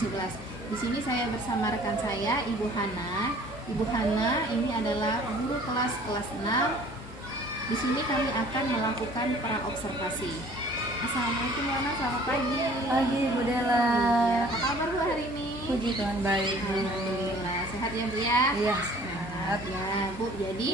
11. Di sini saya bersama rekan saya, Ibu Hana. Ibu Hana ini adalah guru kelas 6. Di sini kami akan melakukan praobservasi. Assalamualaikum Bu Hana, selamat pagi. Pagi Bu Dela. Apa kabar Bu hari ini? Puji Tuhan baik Bu. Alhamdulillah, sehat ya Bu ya? Iya sehat. Ya Bu, jadi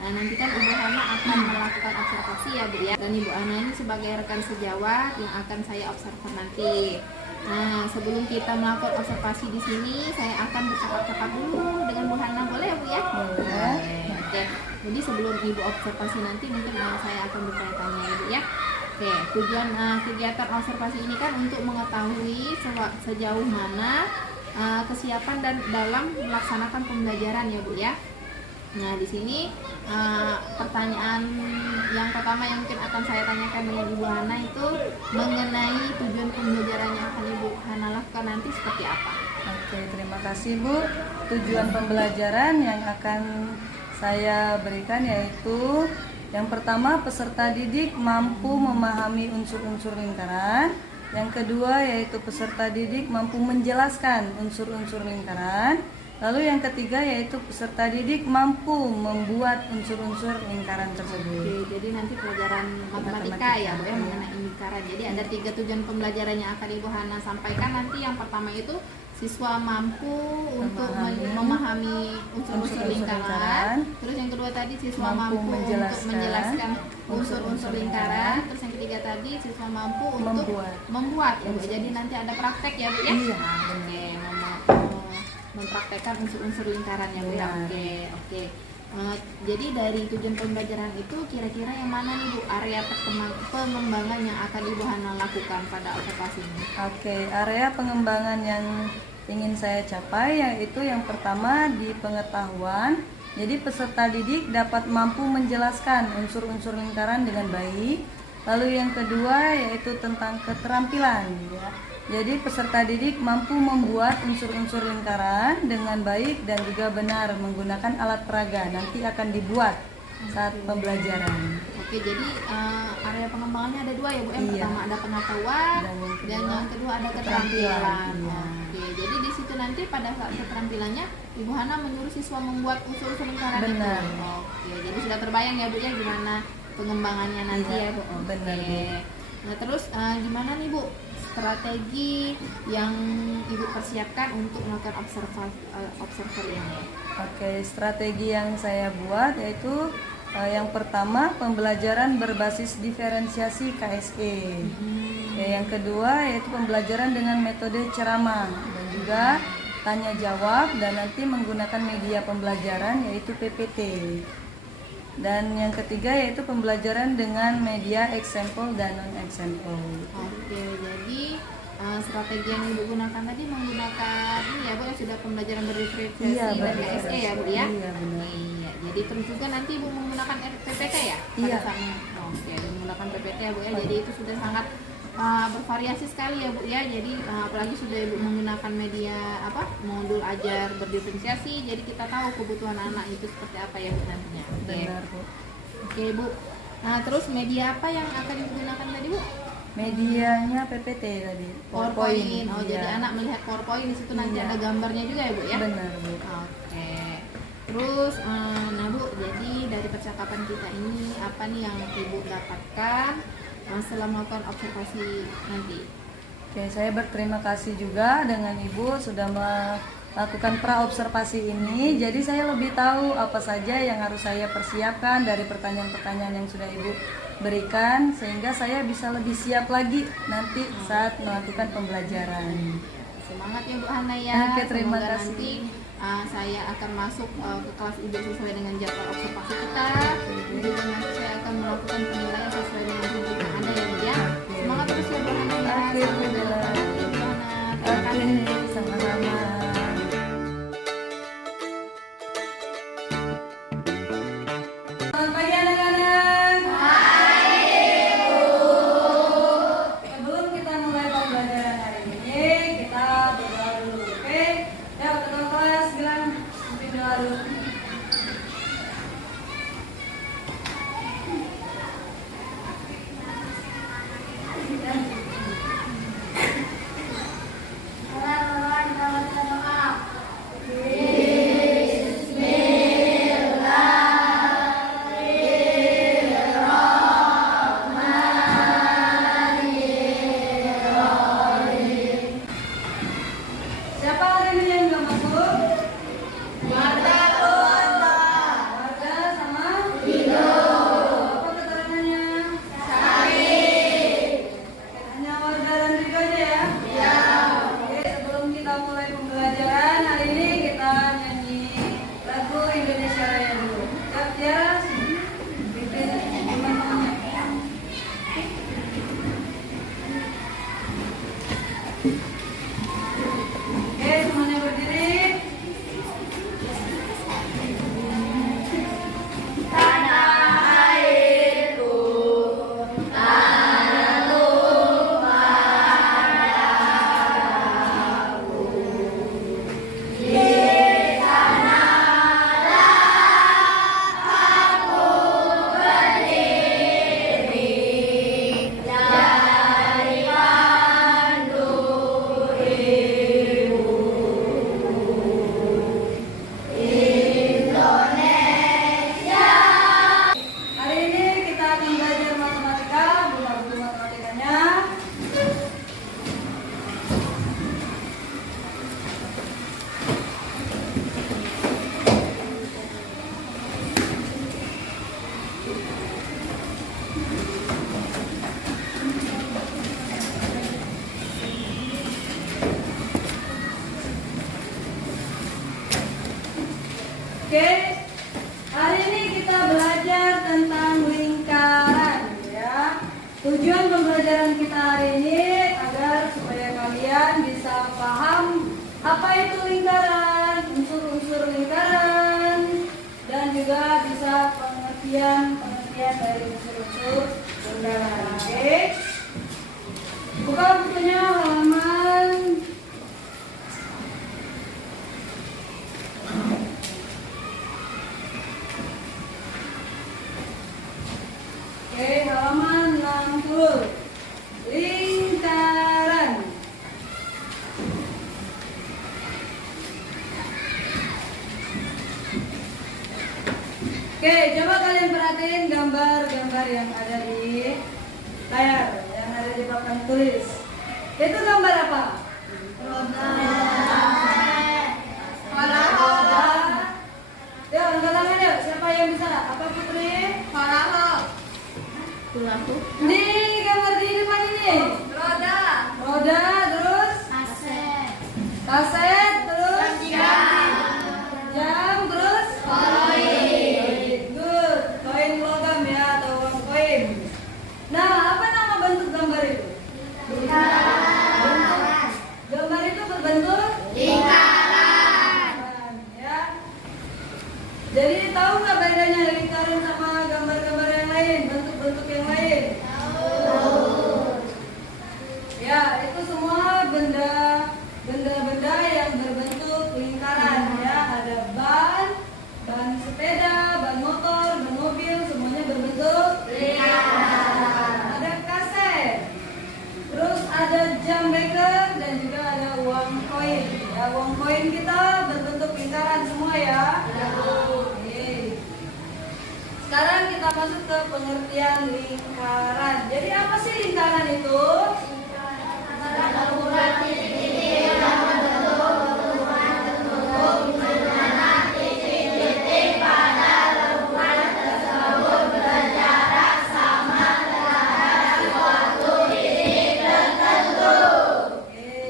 nanti kan Ibu Hana akan melakukan observasi ya Bu ya. Dan Ibu Hana ini sebagai rekan sejawat yang akan saya observasi nanti. Nah, sebelum kita melakukan observasi di sini, saya akan bercakap-cakap dulu dengan Bu Hana, boleh ya Bu ya? Boleh. Oke. Jadi sebelum Ibu observasi nanti mungkin saya akan bertanya-tanya ya Bu ya. Oke, tujuan kegiatan observasi ini kan untuk mengetahui sejauh mana kesiapan dan dalam melaksanakan pembelajaran ya Bu ya. Nah di sini pertanyaan yang pertama yang mungkin akan saya tanyakan dengan Ibu Hana itu mengenai tujuan pembelajaran yang akan Ibu Hana lakukan nanti seperti apa? Oke, terima kasih Bu. Tujuan pembelajaran yang akan saya berikan yaitu yang pertama, peserta didik mampu memahami unsur-unsur lingkaran. Yang kedua yaitu peserta didik mampu menjelaskan unsur-unsur lingkaran. Lalu yang ketiga yaitu peserta didik mampu membuat unsur-unsur lingkaran tersebut. Oke, jadi nanti pelajaran matematika ya Bu ya mengenai lingkaran. Jadi ada 3 tujuan pembelajaran yang akan Ibu Hana sampaikan nanti. Yang pertama itu siswa mampu untuk memahami unsur-unsur lingkaran. Terus yang kedua tadi siswa mampu untuk menjelaskan unsur-unsur lingkaran. Terus yang ketiga tadi siswa mampu untuk membuat ya Bu. Jadi nanti ada praktek ya Bu ya. Iya. Oke, mempraktekkan unsur-unsur lingkaran ya Bu ya. Oke. Jadi dari tujuan pembelajaran itu kira-kira yang mana nih Bu area pengembangan yang akan Ibu Hana lakukan pada observasi ini? Oke, area pengembangan yang ingin saya capai yaitu yang pertama di pengetahuan. Jadi peserta didik dapat mampu menjelaskan unsur-unsur lingkaran dengan baik. Lalu yang kedua yaitu tentang keterampilan ya. Jadi peserta didik mampu membuat unsur-unsur lingkaran dengan baik dan juga benar menggunakan alat peraga. Nanti akan dibuat saat pembelajaran. Oke, jadi area pengembangannya ada 2 ya Bu. Yang pertama ada pengetahuan dan yang kedua ada keterampilan. Oke, jadi di situ nanti pada saat keterampilannya Ibu Hana menyuruh siswa membuat unsur-unsur lingkaran itu. Oke, jadi sudah terbayang ya Bu ya gimana pengembangannya nanti ya Bu. Benar. Nah terus gimana nih Bu strategi yang Ibu persiapkan untuk melakukan observer ini? Oke, strategi yang saya buat yaitu yang pertama pembelajaran berbasis diferensiasi KSE. Yang kedua yaitu pembelajaran dengan metode ceramah dan juga tanya jawab dan nanti menggunakan media pembelajaran yaitu PPT. Dan yang ketiga yaitu pembelajaran dengan media example dan non-example. Oke, jadi strategi yang Ibu gunakan tadi menggunakan ini ya Bu ya sudah pembelajaran berdiferensiasi dan KSE ya Bu ya? Iya benar. Iya, jadi terus juga nanti Ibu menggunakan PPT ya? Iya. Oke, menggunakan PPT ya Bu ya, jadi itu sudah sangat bervariasi sekali ya Bu ya. Jadi apalagi sudah Ibu menggunakan media modul ajar berdiferensiasi, jadi kita tahu kebutuhan anak itu seperti apa ya Bu nantinya. Benar Bu. Oke Bu. Nah terus media apa yang akan digunakan tadi Bu? Medianya PPT tadi. PowerPoint. Oh iya. jadi anak melihat PowerPoint di situ nanti ada gambarnya juga ya Bu ya? Benar Bu. Oke. Terus nah Bu, jadi dari percakapan kita ini apa nih yang Ibu dapatkan setelah melakukan observasi nanti? Oke, saya berterima kasih juga dengan Ibu sudah melakukan praobservasi ini. Jadi saya lebih tahu apa saja yang harus saya persiapkan dari pertanyaan-pertanyaan yang sudah Ibu berikan, sehingga saya bisa lebih siap lagi nanti saat melakukan pembelajaran. Semangat ya Bu Hana ya. Oke, terima Semoga kasih. Nanti saya akan masuk ke kelas Ibu sesuai dengan jadwal observasi kita. Juga nanti saya akan melakukan penilaian sesuai dengan tuntutan Anda ya Bu ya. Semangat terus ya Bu Hana ya. Oke, Bu Dela. Terima kasih. Sama-sama. Selamat pagi anak-anak. Sebelum kita mulai pembelajaran hari ini, kita berdoa dulu, oke? Ya, ketua kelas bilang pimpin doa dulu. Oke, hari ini kita belajar tentang lingkaran ya. Tujuan pembelajaran kita hari ini agar supaya kalian bisa paham apa itu lingkaran, unsur-unsur lingkaran, dan juga bisa pengertian dari unsur-unsur lingkaran. Oke, buka bukunya halaman halaman 60. Lingkaran. Oke, coba kalian perhatiin gambar-gambar yang ada di layar, yang ada di papan tulis. Itu gambar apa? Roda. Yuk, angkat tangan yuk. Siapa yang bisa? Apa Putri? Tulahu. Ini gambar di depan ini. Roda, terus kaset, terus jam, terus koin. Good. Koin logam ya, atau uang koin. Nah, apa nama bentuk gambar itu? Gambar itu berbentuk lingkaran. Ya. Jadi tahu nggak bedanya lingkaran sama gambar-gambar yang lain, bentuk-bentuk yang lain? Ya, itu semua benda-benda yang berbentuk lingkaran ya. Ada ban sepeda, ban motor, ban mobil, semuanya berbentuk lingkaran. Ada kaset, terus ada jam beker, dan juga ada uang koin. Ya, uang koin kita berbentuk lingkaran semua ya. Oke. Sekarang kita masuk ke pengertian lingkaran. Jadi apa sih lingkaran itu?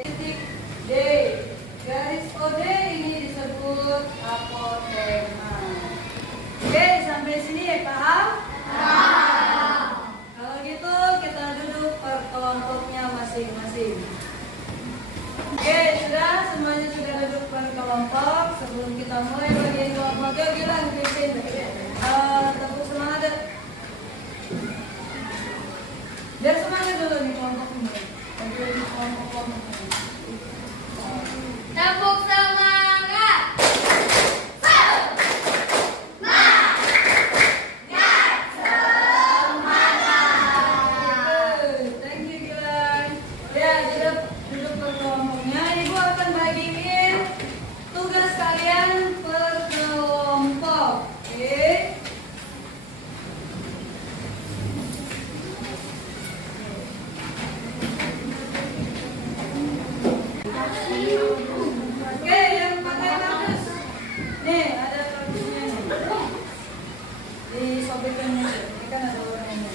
Titik D. Garis kode ini disebut apotema. Oke, sampai sini paham? Kalau gitu kita duduk per kelompoknya masing-masing. Oke, semuanya sudah duduk per kelompok. Sebelum kita mulai bagian kelompok, yuk bilang Christine, tepuk semangat. Biar semangat dulu nih kelompok ini. Bagi kelompok-kelompok ini. Tepuk semangat. Thank you Gilang. Ya, duduk per kelompoknya. Ibu akan bagiin tugas kalian per kelompok. Oke. Oke, yang pakai kardus. Nih, ada kardusnya nih. Disobekkan aja. Ini kan ada warnanya.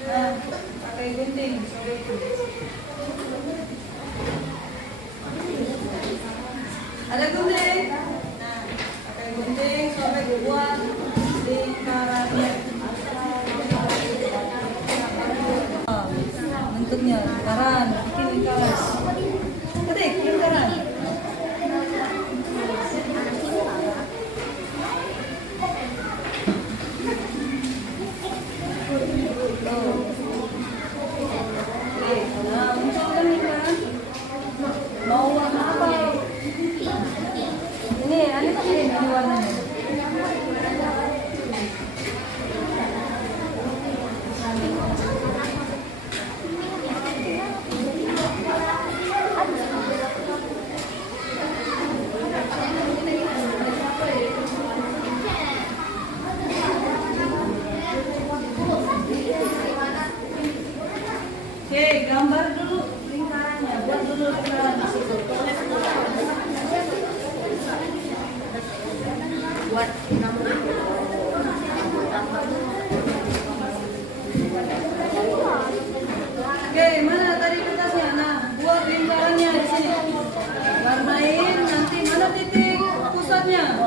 Nah, pakai gunting, sobekin. Ada gunting. Nah, pakai gunting, sobek buat lingkarannya. Bentuknya lingkaran, bikin lingkaran. Ketik lingkaran. Nah, munculkan lingkaran. Mau warna apa? Ini pakai ini warnanya. Oke, gambar dulu lingkarannya. Buat dulu lingkaran di situ. Buat Oke, mana tadi kertasnya? Nah, buat lingkarannya di sini. Warnain nanti mana titik pusatnya.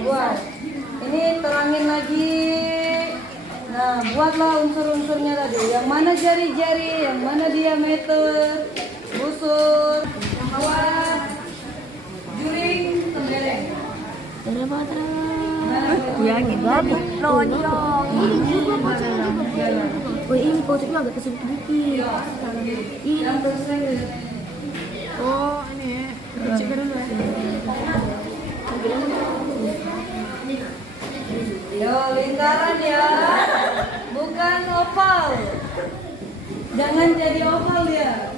Buat. Ini terangin lagi. Nah, buatlah unsur-unsurnya tadi. Yang mana jari-jari, yang mana diameter, busur, buat, juring, tembereng. Ya gitu loh nyong. Ini pojoknya agak kesempit dikit. Ini Oh, ini ya. Cek dulu ya. Yo, lingkaran ya. Bukan oval. Jangan jadi oval ya.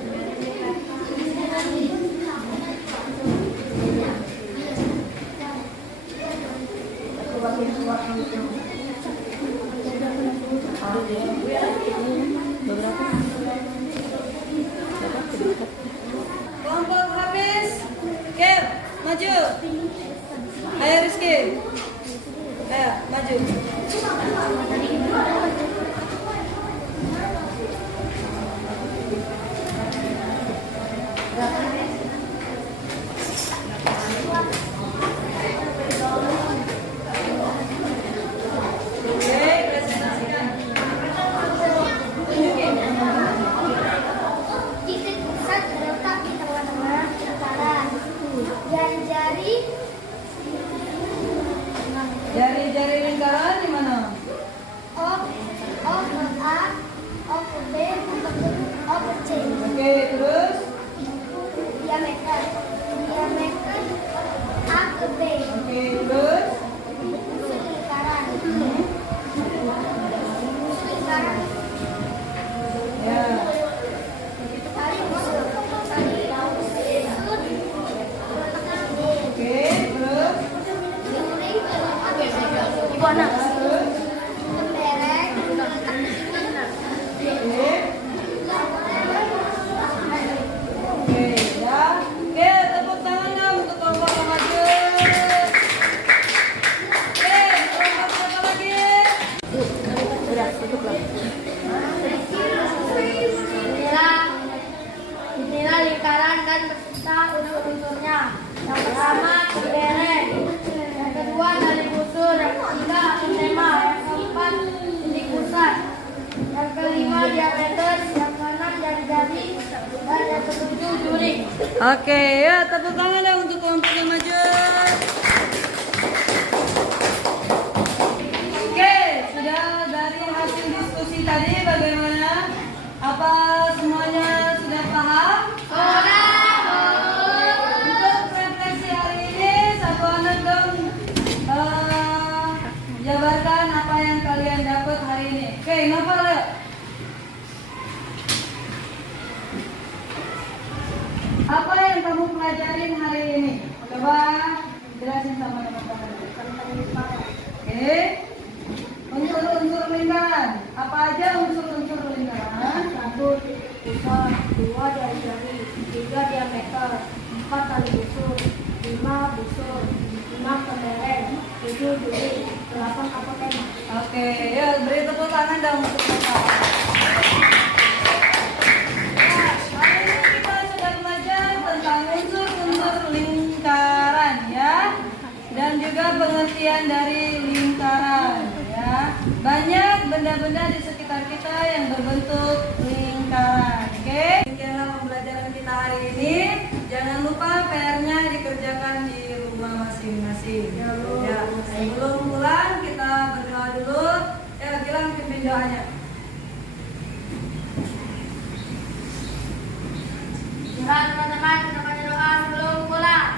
Kelompok habis. Ker, maju. Ayo Rizky. Ayo, maju. Oke, presentasikan. Tunjukin. Titik pusat terletak di tengah-tengah lingkaran. Jari-jari Jari-jari lingkaran di mana? O ke A, O ke B, O ke C. Oke, terus. Diameter A ke B. Oke, terus. Unsur lingkaran. Unsur lingkaran. Ya. Tali busur. Tali busur. Letakkan D. Oke, terus. Juring terletak di Ibu anak. Terus. tembereng terletak di sini. Oke. Oke, ya. Oke, tepuk tangan dong untuk kelompok yang maju. Oke, kelompok siapa lagi? Udah, tutup lah. Inilah lingkaran dan beserta unsur-unsurnya. Yang pertama tembereng, yang kedua tali busur, yang ketiga apotema, yang keempat titik pusat, yang kelima diameter, yang keenam jari-jari, dan yang ketujuh juring. Oke, ya tepuk tangan dong untuk kelompok yang maju. Oke, sudah dari hasil diskusi tadi bagaimana? Apa semuanya sudah paham? Untuk refleksi hari ini, satu anak dong jabarkan apa yang kalian dapat hari ini. Oke, Novel yuk. Apa yang kamu pelajarin hari ini? Coba jelasin sama teman-teman. Oke. Unsur-unsur lingkaran. Apa aja unsur-unsur lingkaran? 1 titik pusat, 2 jari-jari, 3 diameter, 4 tali busur, 5 busur, 6 tembereng, 7 juring, 8 apotema. Oke, yuk beri tepuk tangan dong untuk mereka. Ya, hari ini kita sudah belajar tentang unsur-unsur lingkaran ya, dan juga pengertian dari lingkaran ya. Banyak benda-benda di sekitar kita yang berbentuk lingkaran. Oke, demikianlah pembelajaran kita hari ini. Jangan lupa PR-nya dikerjakan di rumah masing-masing. Ya, sebelum pulang kita berdoa dulu. Ya, Gilang pimpin doanya. Silakan teman-teman, kita baca doa sebelum pulang.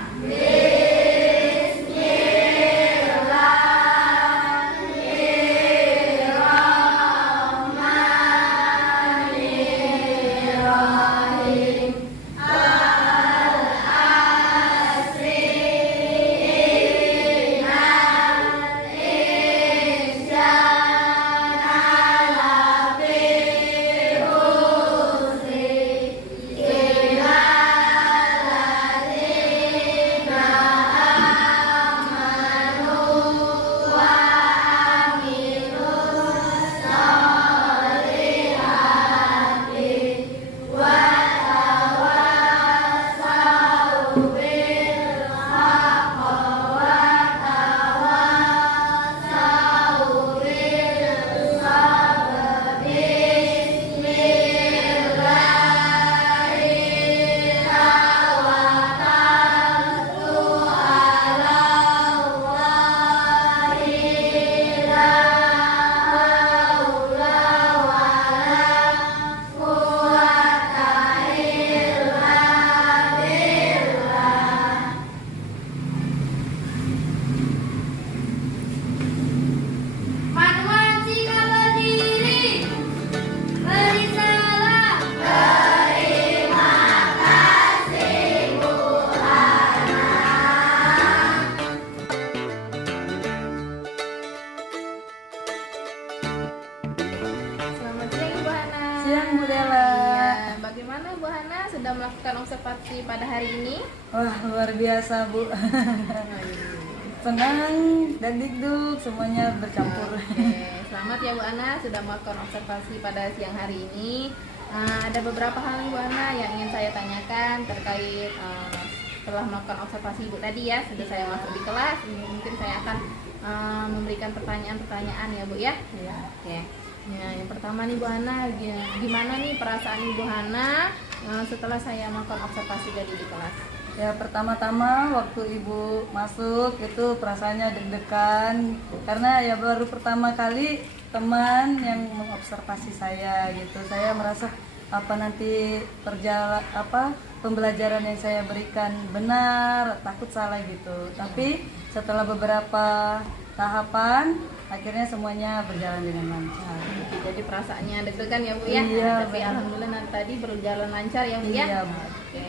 sudah melakukan observasi pada hari ini? Wah, luar biasa Bu. Senang dan dikduk semuanya bercampur. Oke, selamat ya Bu Ana sudah melakukan observasi pada siang hari ini. Ada beberapa hal nih Bu Ana yang ingin saya tanyakan terkait setelah melakukan observasi Ibu tadi ya. Sudah saya masuk di kelas, mungkin saya akan memberikan pertanyaan-pertanyaan ya Bu ya. Iya. Oke. Ya, yang pertama nih Bu Hana, gimana nih perasaan Ibu Hana setelah saya melakukan observasi tadi di kelas? Ya, pertama-tama waktu Ibu masuk itu perasaannya deg-degan karena ya baru pertama kali teman yang mengobservasi saya gitu. Saya merasa apa nanti pembelajaran yang saya berikan benar, takut salah gitu. Tapi setelah beberapa tahapan akhirnya semuanya berjalan dengan lancar. Oke, jadi perasaannya deg-degan ya Bu ya? Iya, Tapi benar. alhamdulillah tadi berjalan lancar ya Bu ya? Iya, Bu. Oke.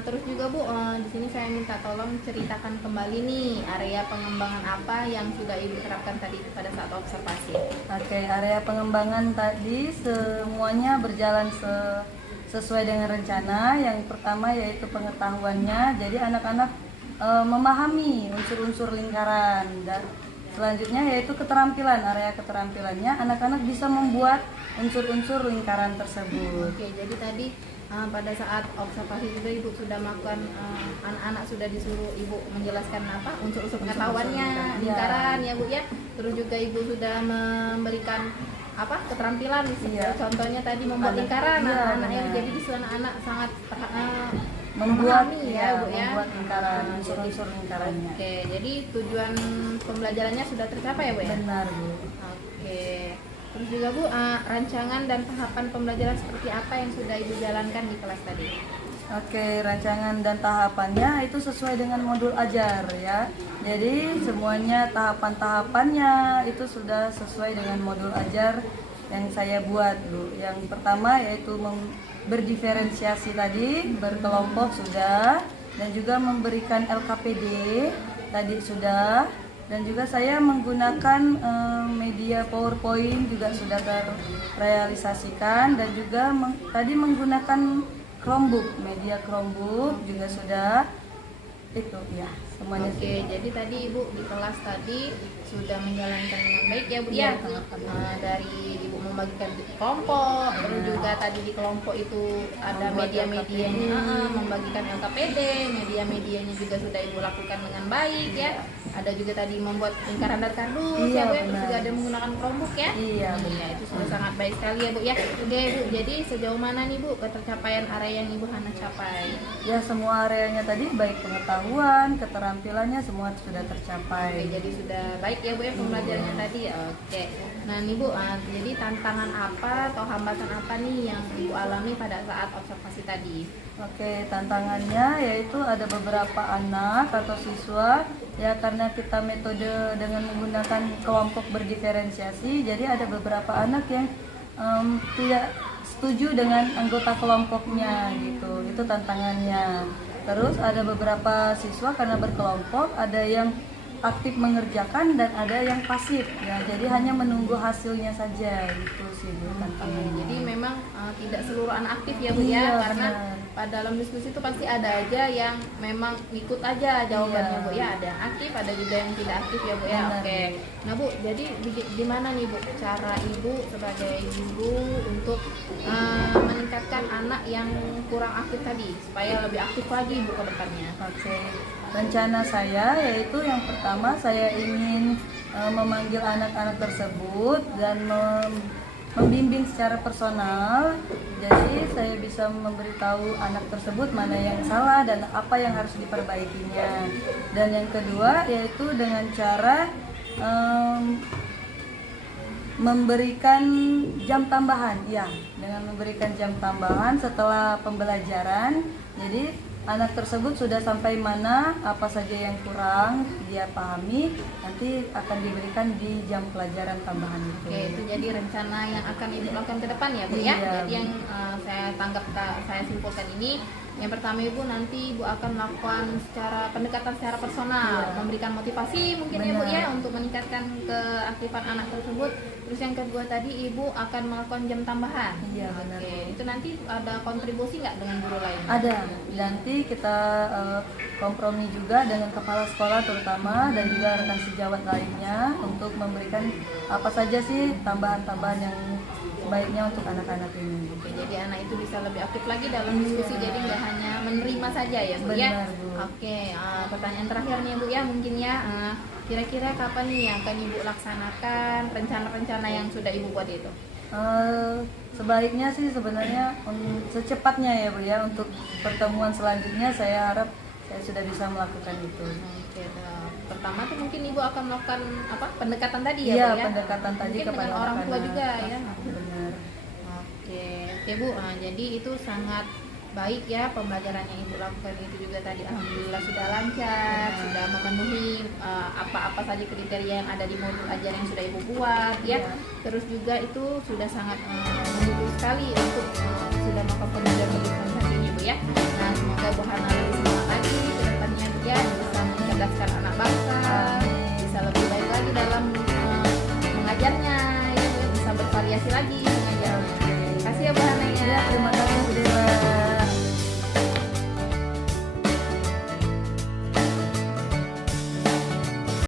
Terus juga Bu, di sini saya minta tolong ceritakan kembali nih area pengembangan apa yang sudah Ibu terapkan tadi pada saat observasi. Oke, area pengembangan tadi semuanya berjalan sesuai dengan rencana. Yang pertama yaitu pengetahuannya, jadi anak-anak memahami unsur-unsur lingkaran, dan selanjutnya yaitu keterampilan. Area keterampilannya anak-anak bisa membuat unsur-unsur lingkaran tersebut. Oke, jadi tadi pada saat observasi juga Ibu sudah melakukan, anak-anak sudah disuruh Ibu menjelaskan apa unsur-unsur pengetahuannya, lingkaran. lingkaran ya Bu ya. Terus juga Ibu sudah memberikan apa keterampilan, Iya. contohnya tadi membuat lingkaran. Iya, Anak-anak yang benar. jadi di sana anak sangat Membuat memahami ya Bu ya. membuat lingkaran, Nah, unsur-unsur lingkarannya. Oke, jadi tujuan pembelajarannya sudah tercapai ya Bu ya. Benar, Bu. Oke. Terus juga Bu, rancangan dan tahapan pembelajaran seperti apa yang sudah Ibu jalankan di kelas tadi? Oke, rancangan dan tahapannya itu sesuai dengan modul ajar ya. Jadi semuanya tahapan-tahapannya itu sudah sesuai dengan modul ajar yang saya buat Bu. Yang pertama yaitu berdiferensiasi tadi, berkelompok sudah, dan juga memberikan LKPD tadi sudah, dan juga saya menggunakan media PowerPoint juga sudah terrealisasikan, dan juga tadi menggunakan Chromebook, media Chromebook juga sudah itu ya semuanya. Oke, jadi tadi Ibu di kelas tadi sudah menjalankan dengan baik ya Bu Iya, ya. sangat-sangat. Dari Ibu membagikan di kelompok, terus juga tadi di kelompok itu ada Membuat media-medianya, LKPD. membagikan LKPD, media-medianya juga sudah Ibu lakukan dengan baik ya. Ada juga tadi membuat lingkaran dari kardus Iya, ya Bu ya, terus benar. juga ada menggunakan Chromebook ya. Iya, Iya, itu sudah sangat baik sekali ya Bu ya. Oke Bu, jadi sejauh mana nih Bu ketercapaian area yang Ibu Hana capai? Ya, semua areanya tadi baik pengetahuan, keterampilannya semua sudah Oke, tercapai. jadi sudah baik ya Bu ya pembelajarannya tadi ya. Oke. Nah nih Bu, jadi tantangan apa atau hambatan apa nih yang Ibu alami pada saat observasi tadi? Oke, tantangannya yaitu ada beberapa anak atau siswa ya, karena kita metode dengan menggunakan kelompok berdiferensiasi, jadi ada beberapa anak yang tidak setuju dengan anggota kelompoknya gitu. Itu tantangannya. Terus ada beberapa siswa karena berkelompok, ada yang aktif mengerjakan dan ada yang pasif ya, jadi hanya menunggu hasilnya saja gitu sih Bu tantangannya. Jadi memang tidak seluruh anak aktif ya Bu Iya, ya, karena benar. dalam diskusi itu pasti ada aja yang memang ikut aja jawabannya Iya. Bu ya, ada yang aktif, ada juga yang tidak aktif ya Bu ya. Benar, Oke. Bu. Nah Bu, jadi gimana nih Bu cara Ibu sebagai ibu untuk meningkatkan anak yang kurang aktif tadi supaya lebih aktif lagi Bu ke depannya? Oke, rencana saya yaitu yang pertama saya ingin memanggil anak-anak tersebut dan membimbing secara personal. Jadi saya bisa memberitahu anak tersebut mana yang salah dan apa yang harus diperbaikinya. Dan yang kedua yaitu dengan cara memberikan jam tambahan, ya, dengan memberikan jam tambahan setelah pembelajaran. Jadi anak tersebut sudah sampai mana, apa saja yang kurang dia pahami, nanti akan diberikan di jam pelajaran tambahan itu. Oke, itu jadi rencana yang akan Ibu lakukan ke depan ya Bu ya. Iya, Jadi yang saya tangkap, saya simpulkan ini, yang pertama Ibu nanti Ibu akan melakukan pendekatan secara personal, Iya. memberikan motivasi mungkin ya Bu Benar. ya untuk meningkatkan keaktifan anak tersebut. Terus yang kedua tadi Ibu akan melakukan jam tambahan. Iya, benar. Oke, itu nanti ada kontribusi nggak dengan guru lain? Ada, nanti kita kompromi juga dengan kepala sekolah terutama dan juga rekan sejawat lainnya untuk memberikan apa saja sih tambahan-tambahan yang sebaiknya untuk anak-anak ini. Oke, jadi anak itu bisa lebih aktif lagi dalam diskusi, jadi nggak hanya menerima saja ya Bu ya. Benar, Bu. Oke, pertanyaan terakhir nih Bu ya, mungkin ya, kira-kira kapan nih yang akan Ibu laksanakan rencana-rencana yang sudah Ibu buat itu? Sebaiknya sih sebenarnya secepatnya ya Bu ya, untuk pertemuan selanjutnya saya harap saya sudah bisa melakukan itu. Oke, pertama tuh mungkin Ibu akan melakukan pendekatan tadi ya Iya, Bu ya? pendekatan tadi Mungkin kepada dengan orang tua anak-anak. juga ya. Benar. Oke Bu, jadi itu sangat baik ya pembelajaran yang Ibu lakukan itu juga tadi alhamdulillah sudah lancar, sudah memenuhi apa-apa saja kriteria yang ada di modul ajar yang sudah Ibu buat ya. Terus juga itu sudah sangat mendukung sekali untuk sudah melakukan pembelajaran lebih intensif ini Bu ya. Nah, semoga Bu Hana lebih semangat lagi ke depannya Bu ya, bisa mencerdaskan anak bangsa, bisa lebih baik lagi dalam mengajarnya ya, Bu, bisa bervariasi lagi mengajarnya. Terima kasih ya Bu Hana ya. Ya, terima